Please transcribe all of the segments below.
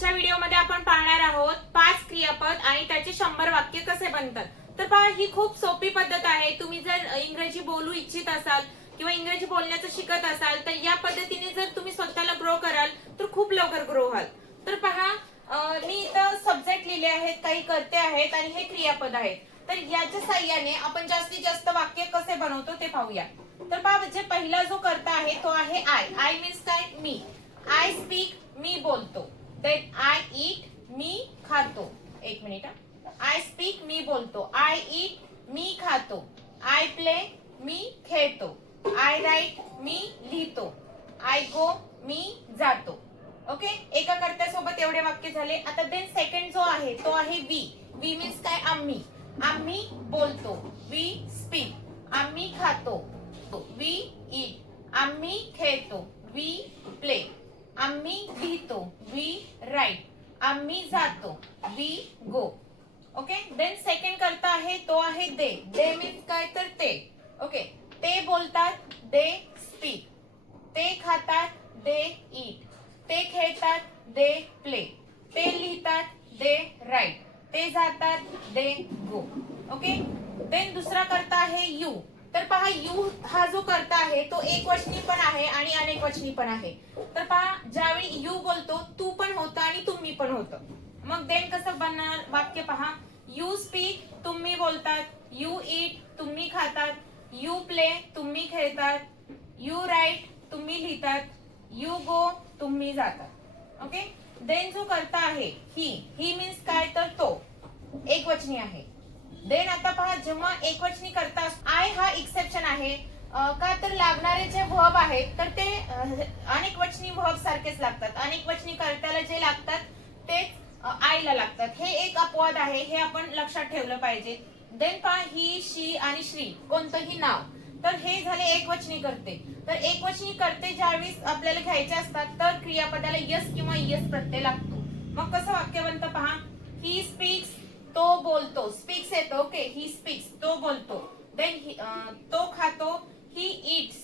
आजच्या व्हिडिओमध्ये आपण पाहणार आहोत 5 क्रियापद आणि त्याचे 100 वाक्य कसे बनतात। तर पहा, ही खूप सोपी पद्धत आहे। तुम्ही जर इंग्रजी बोलू इच्छित असाल किंवा इंग्रजी बोलण्याचं शिकत असाल तर या पद्धतीने जर तुम्ही स्वतःला ग्रो कराल तर खूप लवकर ग्रो व्हाल। तर पहा, मी इथं सब्जेक्ट लिहिले आहेत, काही कर्ते आहेत आणि हे क्रियापद आहेत। तर याच्या साहाय्याने आपण जास्तीत जास्त वाक्य कसे बनवतो ते पाहूया। तर पहा, जे पहिला जो कर्ता आहे तो आहे आय। आय मीन्स काय? मी। आय स्पीक, मी बोलतो। देन आय ईट, मी खातो। एक मिनिट। आय स्पीक, मी बोलतो। आय ईट, मी खातो। आय प्ले, मी खेळतो। आय राईट, मी लिहितो। आय गो, मी जातो। ओके, एका कर्त्यासोबत एवढे वाक्य झाले। आता देन सेकंड जो आहे तो आहे वी। वी मीन्स काय? आम्ही। आम्ही बोलतो। वी स्पीक, आम्ही खातो। वी ईट, आम्ही खेळतो। वी प्ले, आम्ही लिहितो। वी राईट, आम्ही जातो। We go. Okay, then second कर्ता आहे तो आहे दे। दे मीन्स काय? तर ते। ओके, ते बोलतात, दे स्पीक। ते खातात, दे ईट। ते खेळतात, दे प्ले। ते लिहितात, दे राईट। ते जातात, दे गो। ओके, देन दुसरा कर्ता आहे यू। तर पहा, यू हा जो कर्ता आहे तो एकवचनी पण आहे आणि अनेकवचनी पण आहे। तर पहा, ज्यावेळी यू बोलतो तू पण होतं आणि तुम्ही पण होतं। मग देन कसं बनणार वाक्य पहा। यू स्पीक, तुम्ही बोलतात। यू ईट, तुम्ही खातात। यू प्ले, तुम्ही खेळतात। यू राईट, तुम्ही लिहितात। यू गो, तुम्ही जातात। ओके, देन जो कर्ता आहे ही मीन्स काय? तर तो एकवचनी आहे। देन आता पहा, जेव्हा एकवचनी कर्ता आय हा एक्सेप्शन आहे। का तर लागणारे जे वर्ब आहेत तर ते अनेकवचनी वर्ब सारखेच लागतात। अनेकवचनी कर्त्याला जे लागतात तेच आयला लागतात। हे एक अपवाद आहे, हे आपण लक्षात ठेवलं पाहिजे। देन पहा, ही शी आणि श्री कोणतंही नाव, तर हे झाले एकवचनी कर्ते। तर एकवचनी कर्ते ज्यावेळी आपल्याला घ्यायचे असतात तर क्रियापदाला यस किंवा यस प्रत्यय लागतो। मग कसं वाक्य बनतं पहा। ही स्पीक्स, तो बोलतो। स्पीक्स येतो। ओके, ही स्पीक्स, तो बोलतो। देन तो खातो, ही ईट्स।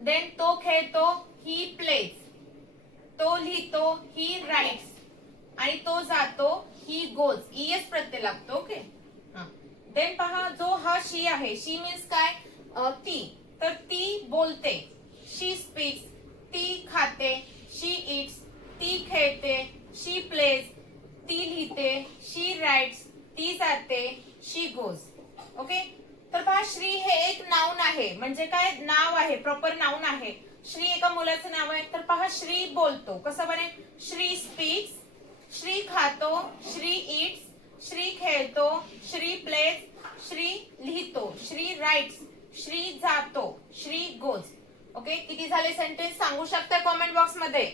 देन तो खेळतो, ही प्लेज। तो लिहितो, ही राईट्स। आणि तो जातो, ही गोज। ईएस प्रत्यय लागतो। ओके, देन पहा, जो हा शी आहे, शी मीन्स काय? ती। तर ती बोलते, शी स्पीक्स। ती खाते, शी ईट्स। ती खेळते, शी प्लेज। ती लिहिते, शी राईट्स। ती जाते, शी गोज। ओके, तर पहा, श्री हे एक नाउन आहे। म्हणजे काय? नाव आहे, प्रॉपर नाउन आहे। श्री एका मुलाचं नाव आहे। तर पहा, श्री बोलतो, कसं बनेल? श्री स्पीक्स, श्री खातो, श्री ईट्स, श्री खेळतो, श्री प्लेज, श्री लिहितो, श्री राईट्स, श्री जातो, श्री गोज। ओके, किती झाले सेंटेन्स सांगू शकता कमेंट बॉक्स मध्ये?